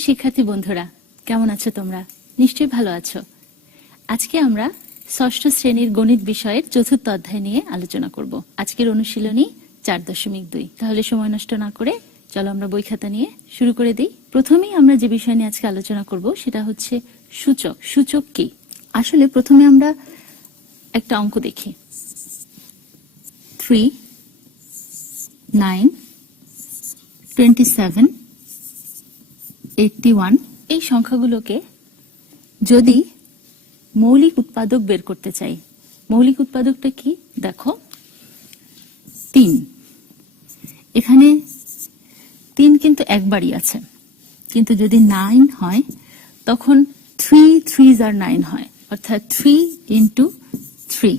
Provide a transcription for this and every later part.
প্রিয় শিক্ষার্থী বন্ধুরা, কেমন আছো তোমরা? নিশ্চয়ই ভালো আছো। আজকে আমরা ষষ্ঠ শ্রেণীর গণিত বিষয়ের চতুর্থ অধ্যায় নিয়ে আলোচনা করব। আজকের অনুশীলনী 4.2। তাহলে সময় নষ্ট না করে চলো আমরা বই খাতা নিয়ে শুরু করে দিই। প্রথমেই আমরা যে বিষয় নিয়ে আজকে আলোচনা করব সেটা হচ্ছে সূচক। সূচক কি? আসলে প্রথমে আমরা একটা অঙ্ক দেখি। 3, 9, 27, 81 এই সংখ্যাগুলোকে যদি মৌলিক উৎপাদক বের করতে চাই, মৌলিক উৎপাদকটা কি? দেখো 3, এখানে 3 কিন্তু একবারই আছে, কিন্তু যদি 9 হয় তখন 3 3s are 9 হয়, অর্থাৎ 3 into 3।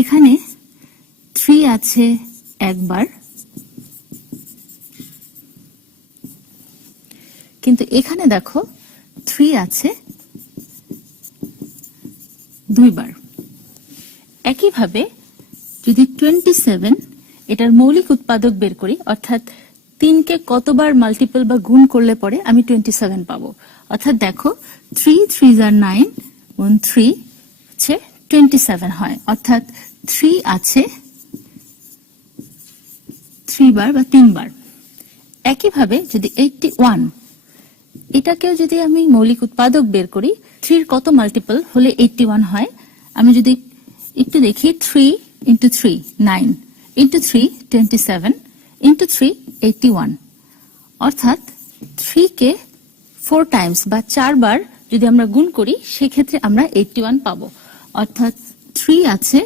এখানে 3 আছে একবার, কিন্তু এখানে দেখো 3 আছে দুইবার। একইভাবে যদি 27 এটার মৌলিক উৎপাদক বের করি, অর্থাৎ 3 কে কতবার মাল্টিপল বা গুণ করলে পরে আমি 27 পাবো। অর্থাৎ দেখো 3 3s are 9, 1 3 হচ্ছে 27 হয়, অর্থাৎ 3 আছে 3 বার বা 3 বার। একইভাবে যদি 81 এটাকেও যদি আমি মৌলিক উৎপাদক বের করি, 3 কত মাল্টিপল হলে 81 হয়? আমি যদি একটু দেখি, 3 into 3 9, into 3 27, into 3 81, অর্থাৎ 3 কে 4 টাইমস বা 4 বার যদি আমরা গুণ করি সেক্ষেত্রে আমরা 81 পাবো। অর্থাৎ 3 আছে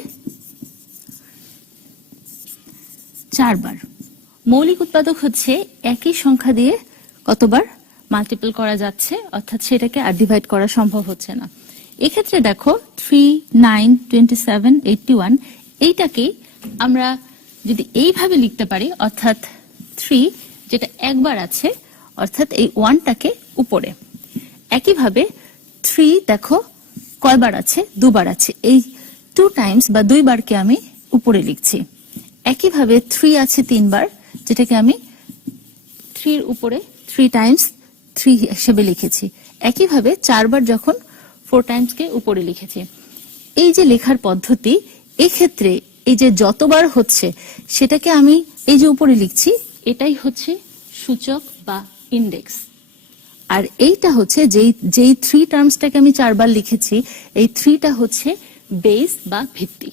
4 বার। মৌলিক উৎপাদক হচ্ছে একই সংখ্যা দিয়ে কতবার মাল্টিপল করা যাচ্ছে, অর্থাৎ সেটাকে আর ডিভাইড করা সম্ভব হচ্ছে না। এক্ষেত্রে দেখো 3 9 27 81 এইটাকে আমরা যদি এইভাবে লিখতে পারি, অর্থাৎ 3 যেটা একবার আছে, অর্থাৎ এই 1টাকে উপরে। একইভাবে 3 দেখো কয়বার আছে? দুবার আছে, এই 2 টাইমস বা 2 বারকে আমি উপরে লিখছি। একইভাবে 3 আছে 3 বার, যেটাকে আমি 3 এর উপরে 3 টাইমস 3 হিসেবে লিখেছি। একইভাবে 4 বার যখন 4 টাইমস কে উপরে লিখেছি। এই যে লেখার পদ্ধতি, এক্ষেত্রে এই যে যতবার হচ্ছে সেটাকে আমি এই যে উপরে লিখছি, এটাই হচ্ছে সূচক বা ইন্ডেক্স। আর এইটা হচ্ছে যেই 3 টার্মসটাকে আমি 4 বার লিখেছি, এই 3টা হচ্ছে বেস বা ভিত্তি।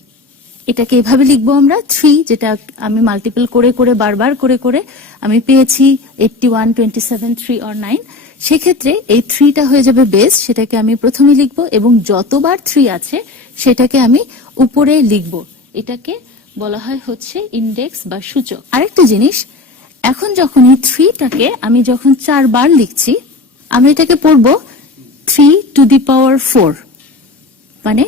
এটাকে এভাবে লিখবো আমরা 3, যেটা আমি মাল্টিপল করে করে বারবার করে করে আমি পেয়েছি 81 27 3 or 9। সেক্ষেত্রে এই 3টা হয়ে যাবে বেস, সেটাকে আমি প্রথমে লিখবো এবং যতবার 3 আছে সেটাকে আমি উপরে লিখবো। এটাকে বলা হয় হচ্ছে ইন্ডেক্স বা সূচক। আরেকটা জিনিস, এখন যখন এই 3টাকে আমি যখন 4 বার লিখছি, আমি এটাকে পড়বো 3 to the power 4, মানে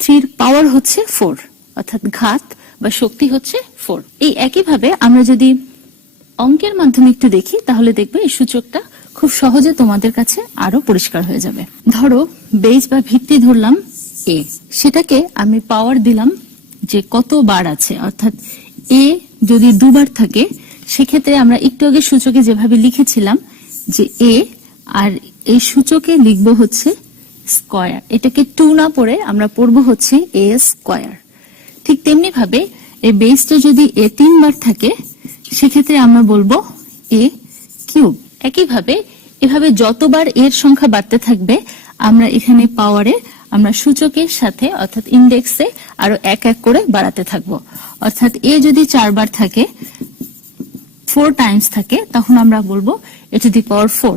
3 এর পাওয়ার হচ্ছে 4, অর্থাৎ ঘাত বা শক্তি হচ্ছে 4। এই একইভাবে আমরা যদি অঙ্কের মাধ্যমে একটু দেখি, তাহলে দেখবে এই সূচকটা খুব সহজে তোমাদের কাছে আরো পরিষ্কার হয়ে যাবে। ধরো বেস বা ভিত্তি ধরলাম a, সেটাকে আমি পাওয়ার দিলাম যে কত বার আছে, অর্থাৎ a যদি দুবার থাকে সেক্ষেত্রে আমরা একটু আগে সূচকে যেভাবে লিখেছিলাম যে a, আর এই সূচকে লিখবো হচ্ছে স্কয়ার। এটাকে 2 না পড়ে আমরা পড়বো হচ্ছে a স্কয়ার। ঠিক তেমনি ভাবে এই বেসটা যদি a 3 বার থাকে সেক্ষেত্রে আমরা বলবো a কিউব। একইভাবে এভাবে যতবার এর সংখ্যা বাড়তে থাকবে, আমরা এখানে পাওয়ারে আমরা সূচকের সাথে অর্থাৎ ইন্ডেক্সে আরো এক এক করে বাড়াতে থাকবো। অর্থাৎ a যদি 4 বার থাকে, 4 টাইমস থাকে, তখন আমরা বলবো a to the power 4।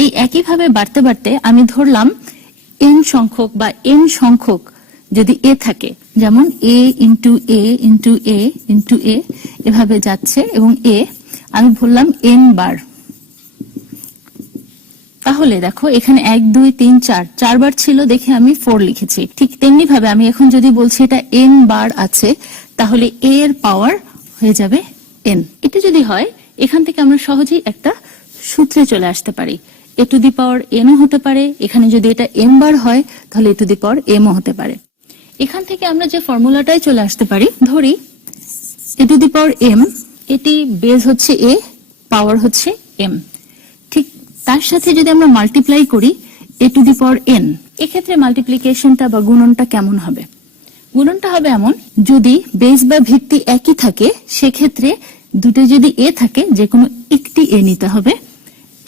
এই একইভাবে বাড়তে বাড়তে আমি ধরলাম n সংখ্যক বা m সংখ্যক যদি a থাকে, যেমন a into a into a into a এভাবে যাচ্ছে, এবং a আমি বললাম n বার। তাহলে দেখো এখানে 1 2 3 4 4 বার ছিল দেখে আমি 4 লিখেছি। ঠিক তেমনি ভাবে আমি এখন যদি বলছি এটা n বার আছে, তাহলে a এর পাওয়ার হয়ে যাবে n। এটা যদি হয়, এখান থেকে আমরা সহজেই একটা সূত্রে চলে আসতে পারি। a to the power n ও হতে পারে, এখানে যদি এটা m বার হয় তাহলে a to the power m ও হতে পারে। এখান থেকে আমরা যে ফর্মুলাটাই চলে আসতে পারি, ধরি a to the power m, এটি বেস হচ্ছে a, পাওয়ার হচ্ছে m। ঠিক তার সাথে যদি আমরা মাল্টিপ্লাই করি a to the power n, এক্ষেত্রে মাল্টিপ্লিকেশনটা বা গুণনটা কেমন হবে? গুণনটা হবে এমন, যদি বেস বা ভিত্তি একই থাকে সেক্ষেত্রে দুটো যদি a থাকে যে কোনো একটি a নিতে হবে,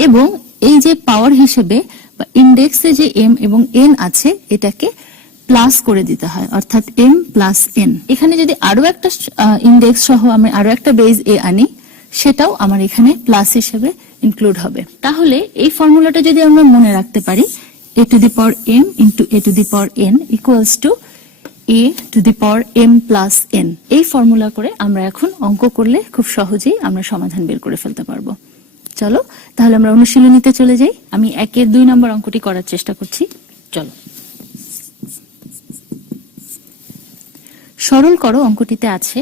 এবং এই যে পাওয়ার হিসেবে বা ইন্ডেক্সে যে m এবং n আছে এটাকে প্লাস করে দিতে হয়, অর্থাৎ m প্লাস n। এখানে যদি আরো একটা ইন্ডেক্স সহ আমি আরো একটা বেস a আনি, সেটাও আমার এখানে প্লাস হিসেবে ইনক্লুড হবে। তাহলে এই ফর্মুলাটা যদি আমরা মনে রাখতে পারি, a to the power m into a to the power n equals to a to the power m plus n। এই ফর্মুলা করে আমরা এখন অঙ্ক করলে খুব সহজেই আমরা সমাধান বের করে ফেলতে পারবো। চলো তাহলে আমরা অনুশীলনীতে চলে যাই। আমি 1-এর 2 নম্বর অঙ্কটি করার চেষ্টা করছি। চলো, সরল করো। অঙ্কটিতে আছে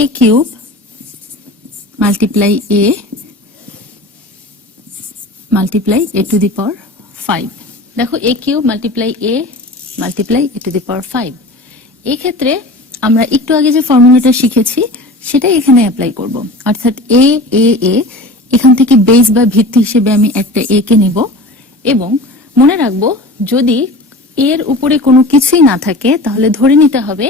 a cube multiply a multiply a to the power 5। দেখো a cube multiply a multiply a to the power 5। এই ক্ষেত্রে আমরা একটু আগে যে ফর্মুলাটা শিখেছি সেটাই এখানে অ্যাপ্লাই করব, অর্থাৎ a a a এখান থেকে বেস বা ভিত্তি হিসেবে আমি একটা a কে নিব, এবং মনে রাখবো যদি এর উপরে কোনো কিছুই না থাকে তাহলে ধরে নিতে হবে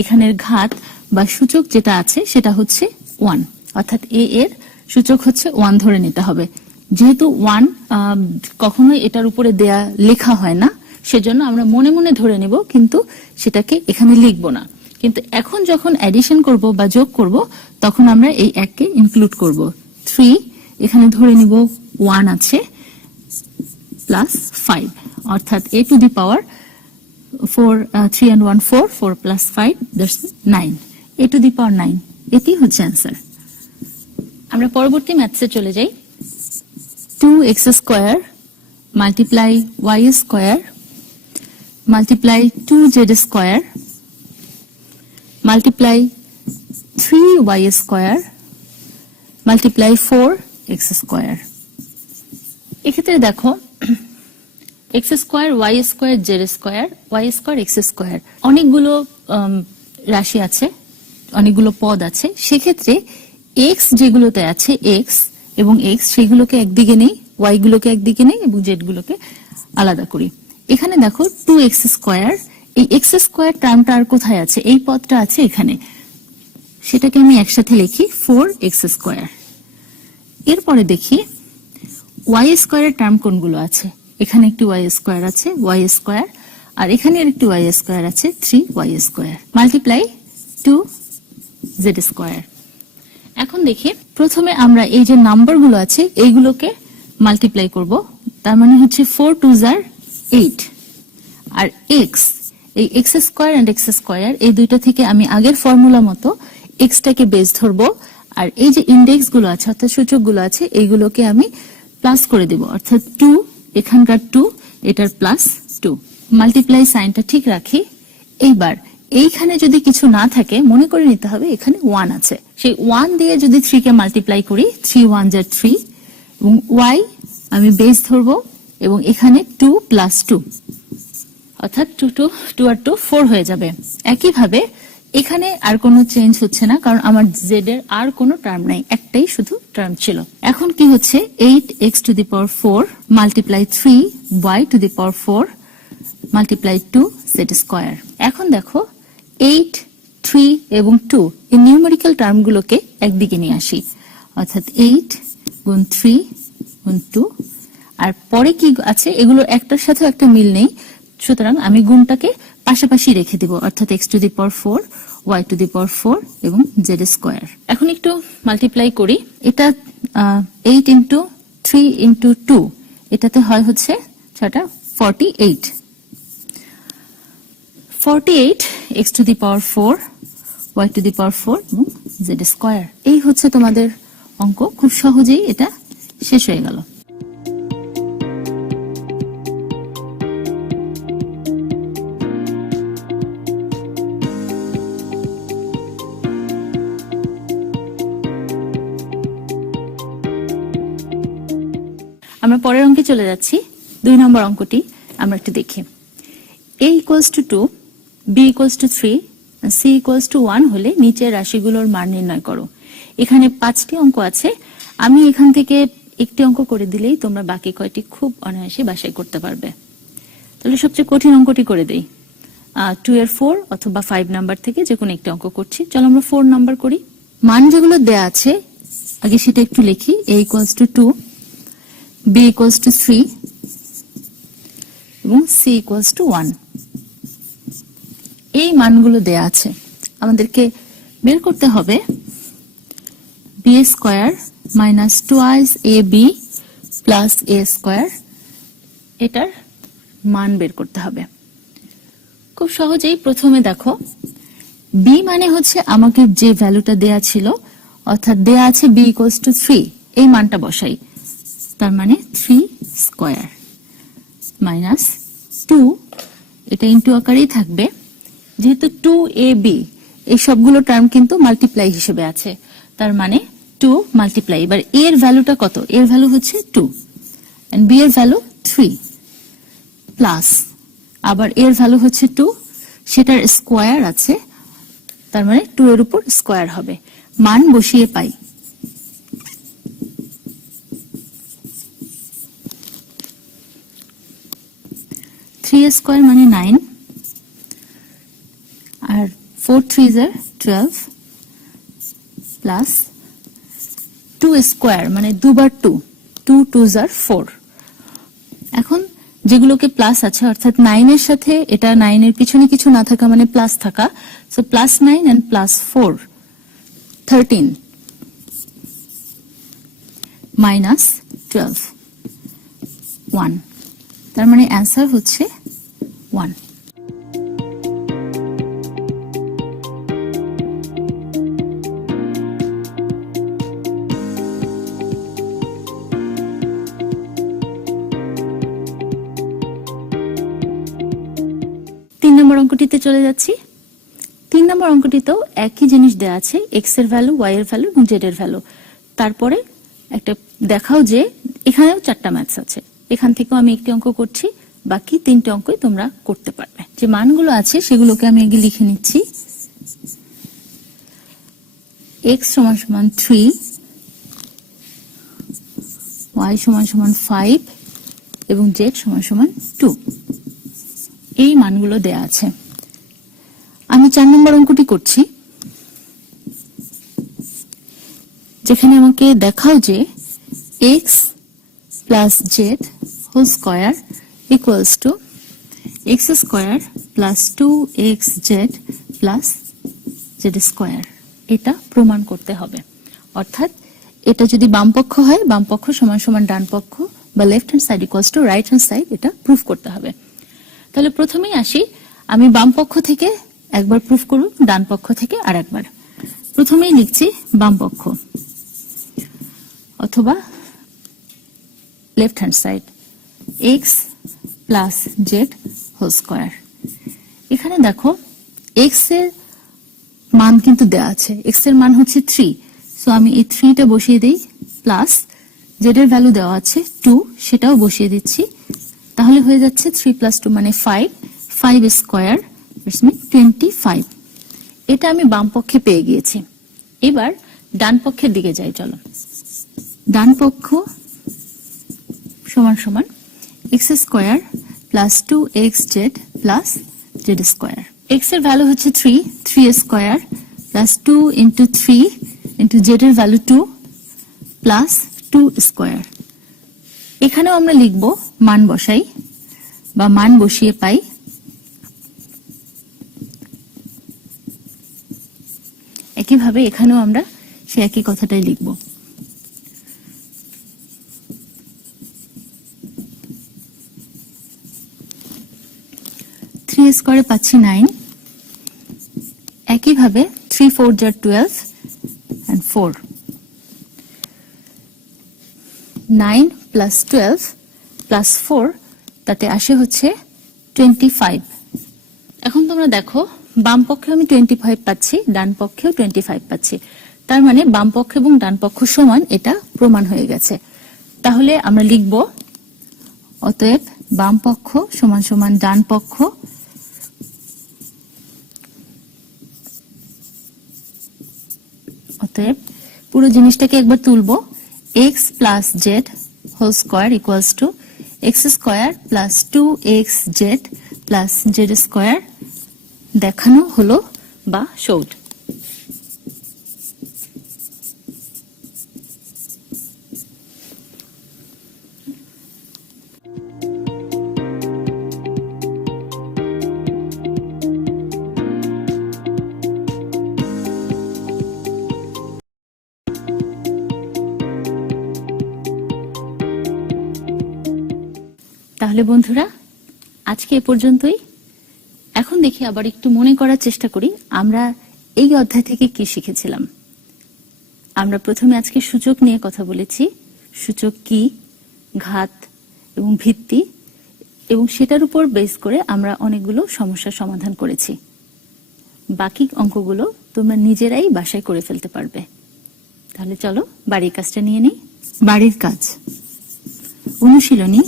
এখানের ঘাত বা সূচক যেটা আছে সেটা হচ্ছে 1, অর্থাৎ a এর সূচক হচ্ছে 1 ধরে নিতে হবে। যেহেতু 1 কখনোই এটার উপরে দেয়া লেখা হয় না, সেজন্য আমরা মনে মনে ধরে নিব, কিন্তু সেটাকে এখানে লিখব না। কিন্তু এখন যখন অ্যাডিশন করব বা যোগ করব তখন আমরা এই 1 কে ইনক্লুড করব। 3 এখানে ধরে নিব 1 আছে প্লাস 5, অর্থাৎ a to the power 4 3 and 1 4 4 plus 5 that's 9, a to the power 9। এটি হচ্ছে অ্যান্সার। আমরা পরবর্তী ম্যাথসে চলে যাই। 2x square multiply y square multiply 2z square multiply 3y square multiply 4x square. এক্ষেত্রে দেখো x square y square z square y square x square অনেকগুলো রাশি আছে, অনেকগুলো পদ আছে। সেক্ষেত্রে x যেগুলোতে আছে x এবং x সেগুলোকে একদিকে নেই, y গুলোকে একদিকে নেই এবং z গুলোকে আলাদা করি। এখানে দেখো 2x স্কয়ার, এই x স্কয়ার টার্মটা আর কোথায় আছে? এই পদটা আছে এখানে, সেটাকে আমি একসাথে লিখি 4x স্কয়ার। এরপরে দেখি y স্কয়ারের টার্ম কোনগুলো আছে। এখানে একটি y স্কয়ার আছে y স্কয়ার, আর এখানে আরেকটি y স্কয়ার আছে 3y square multiply 2z square. এখন দেখি প্রথমে আমরা এই যে নাম্বারগুলো আছে এইগুলোকে মাল্টিপ্লাই করব, তার মানে হচ্ছে 4 2s are 8, আর x এই x square and x square এই দুইটা থেকে আমি আগের ফর্মুলা মতো x টাকে বেস ধরবো, আর এই যে ইনডেক্স গুলো আছে অর্থাৎ সূচকগুলো আছে এইগুলোকে আমি প্লাস করে দেব, অর্থাৎ 2 এখানকার 2 এটার প্লাস 2। মাল্টিপ্লাই সাইনটা ঠিক রাখি। এইবার এইখানে যদি কিছু না থাকে মনে করে নিতে হবে এখানে 1 আছে, সেই 1 দিয়ে যদি 3 কে মাল্টিপ্লাই করি 3 1s are 3, এবং y আমি বেস ধরবো এবং এখানে 2 প্লাস 2 অর্থাৎ 2 আর 2 4 হয়ে যাবে। একইভাবে এখানে আর কোনো চেঞ্জ হচ্ছে না, কারণ আমার z এর আর কোনো টার্ম নাই, একটাই শুধু টার্ম ছিল। এখন কি হচ্ছে 8x two the power 4 multiply 3y two the power 4 multiply 2z square. এখন দেখো 8 3 এবং 2 এই নিউমেরিক্যাল টার্মগুলোকে একদিকে নিয়ে আসি, অর্থাৎ 8 গুণ 3 গুণ 2, আর পরে কি আছে এগুলো একটার সাথে একটা মিল নেই, সুতরাং আমি গুণটাকে পাশাপাশি রেখে দিব, অর্থাৎ x to the power 4 y to the power 4 এবং z স্কয়ার। এখন একটু মাল্টিপ্লাই করি, এটা 8 ইন্টু 3 ইন্টু 2 এটাতে হয় হচ্ছে 6টা 48 x to the power 4 y to the power 4 এবং z স্কয়ার। এই হচ্ছে তোমাদের অঙ্ক, খুব সহজেই এটা শেষ হয়ে গেল। আমরা পরের অঙ্কে চলে যাচ্ছি। 2 নম্বর অঙ্কটি আমরা একটু দেখি। a equals to 2, b equals to 3, c equals to 1 হলে নিচের রাশিগুলোর মান নির্ণয় করো। এখানে 5টি অঙ্ক আছে, আমি এখান থেকে একটি অঙ্ক করে দিলেই তোমরা বাকি কয়টি খুব অনায়াসে বাসায় করতে পারবে। তাহলে সবচেয়ে কঠিন অঙ্কটি করে দেই। 2 এর 4 অথবা 5 নাম্বার থেকে যে কোনো একটি অঙ্ক করছি। চলো আমরা 4 নাম্বার করি। মান যেগুলো দেয়া আছে আগে সেটা একটু লিখি। a = 2, b = 3 এবং c = 1। এই মানগুলো দেয়া আছে, আমাদেরকে বের করতে হবে b² - 2ab + a², এটার মান বের করতে হবে। খুব সহজেই প্রথমে দেখো b মানে হচ্ছে আমাকে যে ভ্যালুটা দেয়া ছিল, অর্থাৎ দেয়া আছে b = 3, এই মানটা বসাই। তার মানে 3² - 2, এটা ইনটু আকারেই থাকবে। যেহেতু 2ab এই সবগুলো টার্ম কিন্তু মাল্টিপ্লাই হিসেবে আছে, তার মানে 2 মাল্টিপ্লাই। এবার a এর ভ্যালুটা কত? a এর ভ্যালু হচ্ছে 2 এন্ড b এর ভ্যালু 3 প্লাস আবার a এর ভ্যালু হচ্ছে 2, সেটার স্কয়ার আছে, তার মানে 2 এর উপর স্কয়ার হবে। মান বসিয়ে পাই 3² মানে 9, আর 4 3s are 12 প্লাস 2² মানে দুবার 2, 2 2s are 4। এখন যেগুলোকে প্লাস আছে, অর্থাৎ 9 এর সাথে এটা 9 এর পিছনে কিছু না থাকা মানে প্লাস থাকা, সো +9 and +4 13 -12 1, তার মানে অ্যান্সার হচ্ছে 1। তিন নম্বর অঙ্কটিতে চলে যাচ্ছি। 3 নম্বর অঙ্কটিতেও একই জিনিস দেওয়া আছে, x এর ভ্যালু, y এর ভ্যালু এবং z এর ভ্যালু। তারপরে একটা দেখাও যে এখানেও 4টা ম্যাথস আছে, এখান থেকেও আমি একটি অঙ্ক করছি, বাকি 3টে অঙ্কই তোমরা করতে পারবে। যে মানগুলো আছে সেগুলোকে আমি আগে লিখে নিচ্ছি। x = 3, y = 5 এবং z = 2। এই মানগুলো দেয়া আছে। আমি 4 নম্বর অঙ্কটি করছি, যেখানে আমাকে দেখাও যে x + z² = x² + 2xz + z²। এটা প্রমাণ করতে হবে। অর্থাৎ এটা যদি বাম পক্ষ হয়, বাম পক্ষ = ডান পক্ষ, বা left hand side = right hand side, এটা প্রুফ করতে হবে। তাহলে প্রথমেই আসি, আমি বাম পক্ষ থেকে একবার প্রুফ করব, ডান পক্ষ থেকে আরেকবার। প্রথমেই লিখছি বাম পক্ষ অথবা left hand side, x + z²। এখানে দেখো x এর মান কিন্তু দেয়া আছে, x এর মান হচ্ছে 3, সো আমি এই 3টা বসিয়ে দেই, প্লাস z এর ভ্যালু দেওয়া আছে 2, সেটাও বসিয়ে দিচ্ছি। তাহলে হয়ে যাচ্ছে 3 + 2 মানে 5, 5² = 25। এটা আমি বাম পক্ষে পেয়ে গিয়েছি। এবার ডান পক্ষের দিকে যাই, চলো। ডান পক্ষ = x² + 2xz + z²। x এর ভ্যালু হচ্ছে 3, 3² + 2 × 3 × z এর ভ্যালু 2 প্লাস 2²। এখানেও আমরা লিখব মান বসাই বা মান বসিয়ে পাই একইভাবে এখানেও আমরা সে একই কথাটাই লিখব। স্কয়ারে পাচ্ছি 9, একইভাবে 3 4 = 12 and 4, 9 + 12 + 4, তাতে আসে হচ্ছে 25। এখন তোমরা দেখো বাম পক্ষে আমি 25 পাচ্ছি, ডান পক্ষেও 25 পাচ্ছি, তার মানে বাম পক্ষ এবং ডান পক্ষ সমান, এটা প্রমাণ হয়ে গেছে। তাহলে আমরা লিখব অতএব বাম পক্ষ = ডান পক্ষ অতএব পুরো জিনিসটাকে একবার তুলবো, x plus z whole square equals to x square plus 2xz plus z square দেখানো হলো বা শোড। তাহলে বন্ধুরা আজকে এ পর্যন্তই। এখন দেখি আবার একটু মনে করার চেষ্টা করি আমরা এই অধ্যায় থেকে কি শিখেছিলাম। আমরা প্রথমে আজকে সূচক নিয়ে কথা বলেছি, সূচক কি, ঘাত এবং ভিত্তি, এবং সেটার উপর বেস করে আমরা অনেকগুলো সমস্যার সমাধান করেছি। বাকি অঙ্কগুলো তোমরা নিজেরাই বাসায় করে ফেলতে পারবে। তাহলে চলো বাড়ির কাজটা নিয়ে নিই। বাড়ির কাজ অনুশীলনী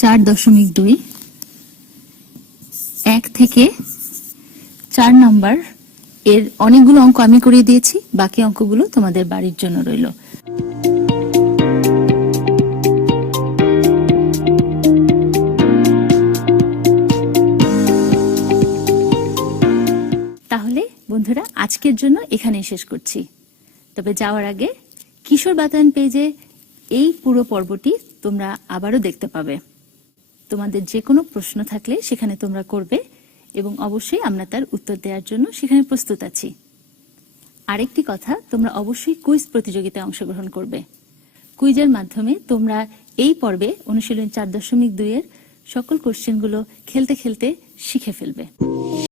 4.2 1 থেকে 4 নাম্বার এর অনেকগুলো অঙ্ক আমি করিয়ে দিয়েছি, বাকি অঙ্কগুলো তোমাদের বাড়ির জন্য রইল। তাহলে বন্ধুরা আজকের জন্য এখানেই শেষ করছি। তবে যাওয়ার আগে কিশোর বাতায়ন পেজে এই পুরো পর্বটি তোমরা আবারও দেখতে পাবে। তোমাদের যে কোনো প্রশ্ন থাকলে সেখানে তোমরা করবে এবং অবশ্যই আমরা তার উত্তর দেওয়ার জন্য সেখানে প্রস্তুত আছি। আরেকটি কথা, তোমরা অবশ্যই কুইজ প্রতিযোগিতায় অংশগ্রহণ করবে। কুইজের মাধ্যমে তোমরা এই পর্বে অনুশীলনী 4.2 এর সকল কোশ্চেনগুলো খেলতে খেলতে শিখে ফেলবে।